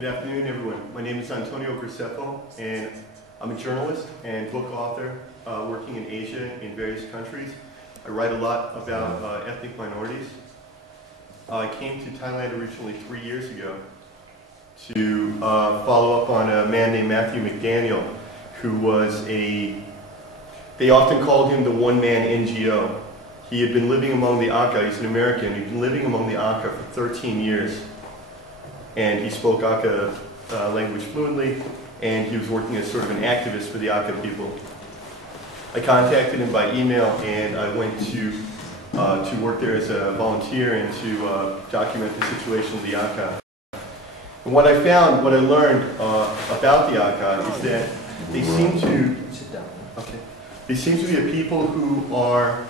Good afternoon, everyone. My name is Antonio Graceffo, and I'm a journalist and book author working in Asia in various countries. I write a lot about ethnic minorities. I came to Thailand originally 3 years ago to follow up on a man named Matthew McDaniel, who was they often called him the one-man NGO. He had been living among the Akha. He's an American. He'd been living among the Akha for 13 years. And he spoke Akha language fluently, and he was working as sort of an activist for the Akha people. I contacted him by email, and I went to work there as a volunteer and to document the situation of the Akha. And what I learned about the Akha is that they seem to be a people who are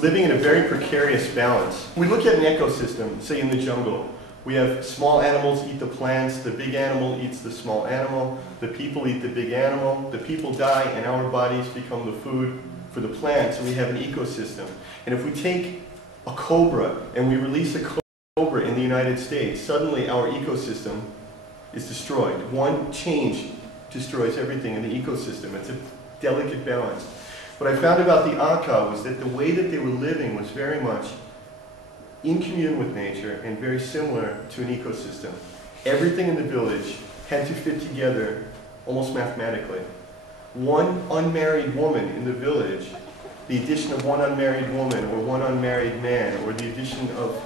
living in a very precarious balance. We look at an ecosystem, say in the jungle. We have small animals eat the plants, the big animal eats the small animal, the people eat the big animal, the people die and our bodies become the food for the plants, and we have an ecosystem. And if we take a cobra and we release a cobra in the United States, suddenly our ecosystem is destroyed. One change destroys everything in the ecosystem. It's a delicate balance. What I found about the Akha was that the way that they were living was very much in commune with nature and very similar to an ecosystem. Everything in the village had to fit together almost mathematically. One unmarried woman in the village, the addition of one unmarried woman or one unmarried man, or the addition of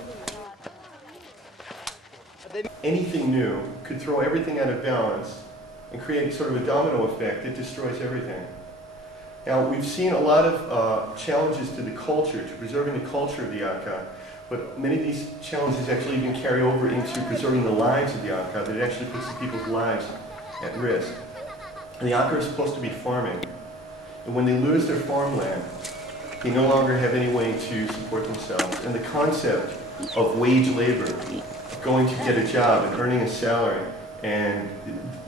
anything new could throw everything out of balance and create sort of a domino effect that destroys everything. Now, we've seen a lot of challenges to the culture, to preserving the culture of the Akha, but many of these challenges actually even carry over into preserving the lives of the Akha, that it actually puts the people's lives at risk. And the Akha are supposed to be farming, and when they lose their farmland, they no longer have any way to support themselves. And the concept of wage labor, of going to get a job and earning a salary, and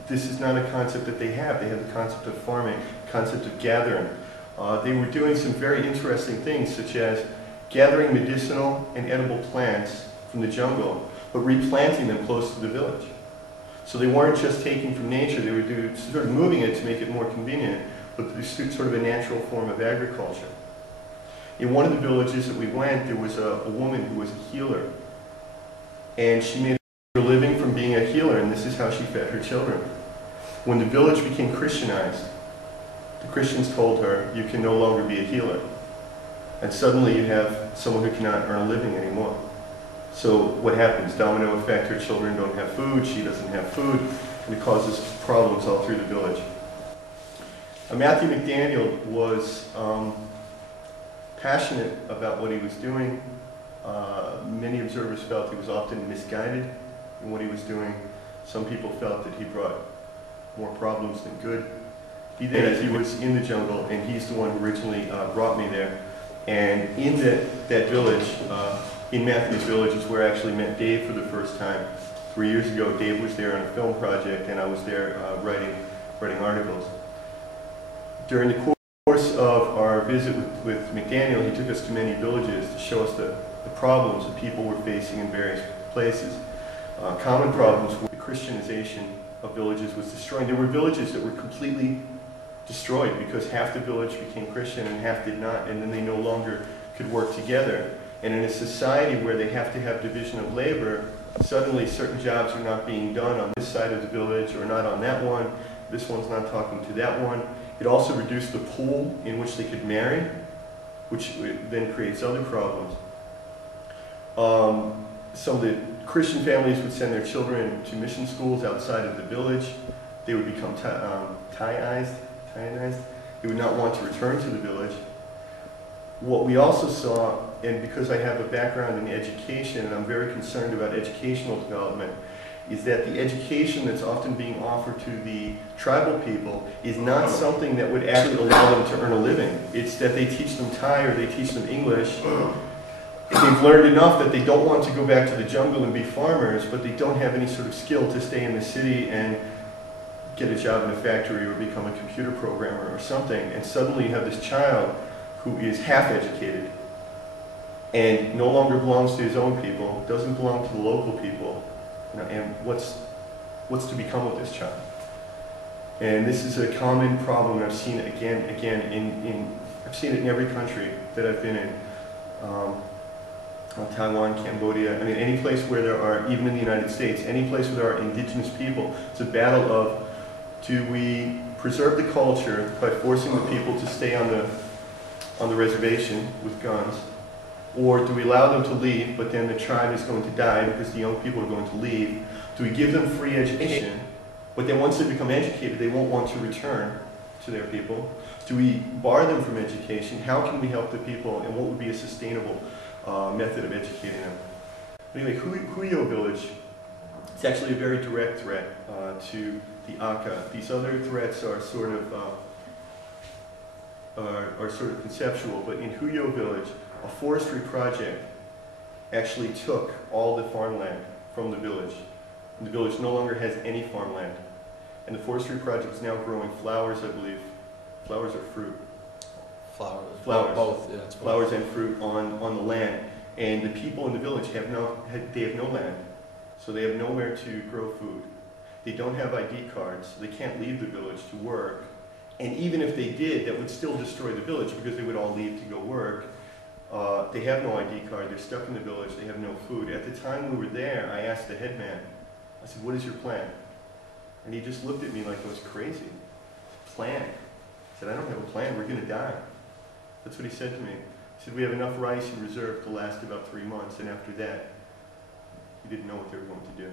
this is not a concept that they have. They have the concept of farming, concept of gathering. They were doing some very interesting things, such as gathering medicinal and edible plants from the jungle, but replanting them close to the village. So they weren't just taking from nature, they were sort of moving it to make it more convenient, but this is sort of a natural form of agriculture. In one of the villages that we went, there was a woman who was a healer, and she made her living from being a healer, and this is how she fed her children. When the village became Christianized, the Christians told her, you can no longer be a healer. And suddenly you have someone who cannot earn a living anymore. So what happens? Domino effect, her children don't have food, she doesn't have food, and it causes problems all through the village. Matthew McDaniel was passionate about what he was doing. Many observers felt he was often misguided in what he was doing. Some people felt that he brought more problems than good. He did, as he was in the jungle, and he's the one who originally brought me there. And in that village, in Matthew's village, is where I actually met Dave for the first time. 3 years ago, Dave was there on a film project, and I was there writing articles. During the course of our visit with McDaniel, he took us to many villages to show us the problems that people were facing in various places. Common problems were the Christianization of villages was destroying. There were villages that were completely destroyed because half the village became Christian and half did not, and then they no longer could work together. And in a society where they have to have division of labor, suddenly certain jobs are not being done on this side of the village or not on that one. This one's not talking to that one. It also reduced the pool in which they could marry, which then creates other problems. Some of the Christian families would send their children to mission schools outside of the village. They would become Thaiized. They would not want to return to the village. What we also saw, and because I have a background in education and I'm very concerned about educational development, is that the education that's often being offered to the tribal people is not something that would actually allow them to earn a living. It's that they teach them Thai or they teach them English. They've learned enough that they don't want to go back to the jungle and be farmers, but they don't have any sort of skill to stay in the city and get a job in a factory or become a computer programmer or something. And suddenly you have this child who is half educated and no longer belongs to his own people, doesn't belong to the local people, and what's to become of this child. And this is a common problem I've seen again, I've seen it in every country that I've been in. Taiwan, Cambodia, I mean any place where there are, even in the United States, any place where there are indigenous people, it's a battle of, do we preserve the culture by forcing the people to stay on the reservation with guns, or do we allow them to leave, but then the tribe is going to die because the young people are going to leave? Do we give them free education, but then once they become educated, they won't want to return to their people? Do we bar them from education? How can we help the people, and what would be a sustainable method of educating them? Anyway, Huyo village, it's actually a very direct threat to the Akha. These other threats are sort of conceptual, but in Huyo village, a forestry project actually took all the farmland from the village. And the village no longer has any farmland. And the forestry project is now growing flowers, I believe. Flowers or fruit? Flowers. Flowers. Both, yeah. It's Flowers and fruit on the land. And the people in the village have no land. So they have nowhere to grow food. They don't have ID cards, so they can't leave the village to work. And even if they did, that would still destroy the village because they would all leave to go work. They have no ID card, they're stuck in the village, they have no food. At the time we were there, I asked the headman, I said, what is your plan? And he just looked at me like I was crazy. Plan? I said, I don't have a plan, we're going to die. That's what he said to me. He said, we have enough rice in reserve to last about 3 months, and after that, he didn't know what they were going to do.